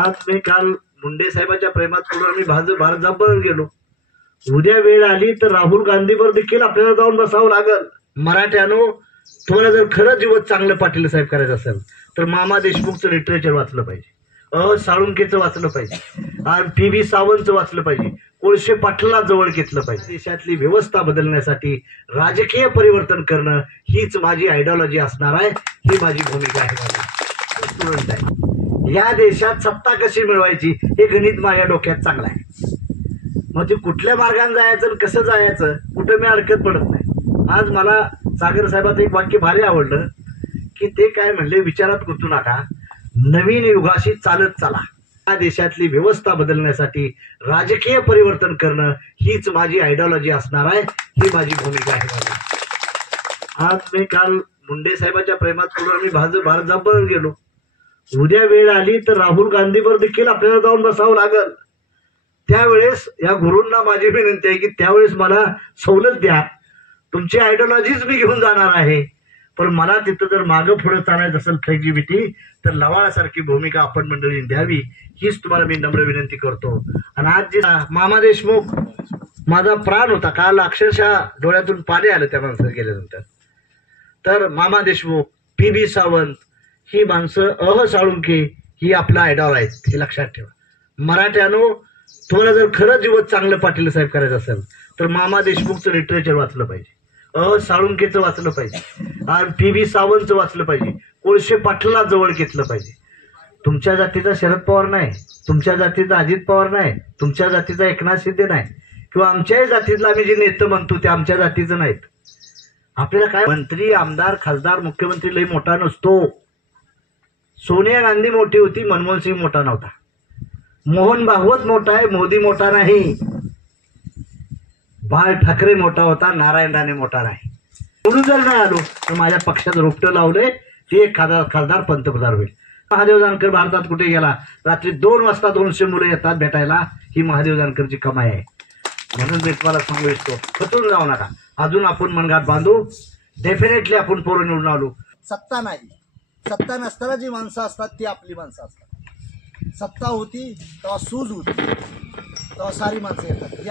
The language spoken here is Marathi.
आज मी काल मुंडे साहेबांच्या प्रेमात पडून आम्ही भारत जबर गेलो. उद्या वेळ आली तर राहुल गांधीवर देखील आपल्याला जाऊन बसावं लागल. मराठ्यानो, तुम्हाला जर खरं जीवन चांगलं पाटील साहेब करायचं असेल तर मामा देशमुखचं लिटरेचर वाचलं पाहिजे, साळुंकेचं वाचलं पाहिजे, PV सावंतचं वाचलं पाहिजे, कोळशे पाटलाला जवळ घेतलं पाहिजे. देशातली व्यवस्था बदलण्यासाठी राजकीय परिवर्तन करणं हीच माझी आयडिओलॉजी असणार आहे, ही माझी भूमिका आहे. स्टुडंट आहे. या देशात सत्ता कशी मिळवायची हे गणित माझ्या डोक्यात चांगलं आहे. मग ते कुठल्या मार्गाने जायचं आणि कसं जायचं कुठं मी अडकत पडत नाही. आज मला सागर साहेबांचं एक वाक्य भारी आवडलं की ते काय म्हणले, विचारात गुंतू नका, नवीन युगाशी चालत चला. या देशातली व्यवस्था बदलण्यासाठी राजकीय परिवर्तन करणं हीच माझी आयडिओलॉजी असणार आहे, ही माझी भूमिका आहे. आज मी काल मुंडे साहेबांच्या प्रेमात पडून आम्ही भारत जबर गेलो. उद्या वेळ आली तर राहुल गांधीवर देखील आपल्याला जाऊन बसावं लागल. त्यावेळेस या गुरूंना माझी विनंती आहे की त्यावेळेस मला सवलत द्या. तुमची आयडिओलॉजीच मी घेऊन जाणार आहे, पण मला तिथं जर मागं पुढे चालायचं असेल फ्लेक्झिबिलिटी तर लवाळासारखी भूमिका आपण मंडळीने द्यावी, हीच तुम्हाला मी नम्र विनंती करतो. आणि आज जे मामा देशमुख माझा प्राण होता, काल अक्षरशः डोळ्यातून पाणी आलं त्या माणसाला गेल्यानंतर. तर मामा देशमुख, PV सावंत ही माणसं साळुंके ही आपला आयडॉल आहेत, हे लक्षात ठेवा. मराठ्यानो, तुम्हाला जर खरं जीवन चांगलं पाटील साहेब करायचं असेल तर मामा देशमुखचं लिटरेचर वाचलं पाहिजे, साळुंकेचं वाचलं पाहिजे, PV सावंतचं वाचलं पाहिजे, कोळशे पाटलाला जवळ घेतलं पाहिजे. तुमच्या जातीचा शरद पवार नाही, तुमच्या जातीचा अजित पवार नाही, तुमच्या जातीचा एकनाथ शिंदे नाही, किंवा आमच्याही जातीतला आम्ही जे नेते म्हणतो ते आमच्या जातीचं नाहीत. आपल्याला काय मंत्री, आमदार, खासदार, मुख्यमंत्री लई मोठा नसतो. सोनिया गांधी मोठी होती, मनमोहन सिंग मोठा नव्हता. मोहन भागवत मोठा आहे, मोदी मोठा नाही. बाळ ठाकरे मोठा होता, नारायण राणे मोठा नाही. म्हणून जर नाही आलो तर माझ्या पक्षात रोपटं लावलंय की एक खासदार पंतप्रधान होईल. महादेव जानकर भारतात कुठे गेला, रात्री 2 वाजता 200 मुलं येतात भेटायला, ही महादेव जानकरची कमाई आहे. म्हणून मी तुम्हाला सांगू इच्छितो, खचून जाऊ नका. अजून आपण मनगात बांधू. डेफिनेटली आपण पोरं निवडून आलो. सत्ता नाही, सत्ता नसताना जी माणसं असतात ती आपली माणसं असतात. सत्ता होती तेव्हा सूज होती, तेव्हा सारी माणसं येतात.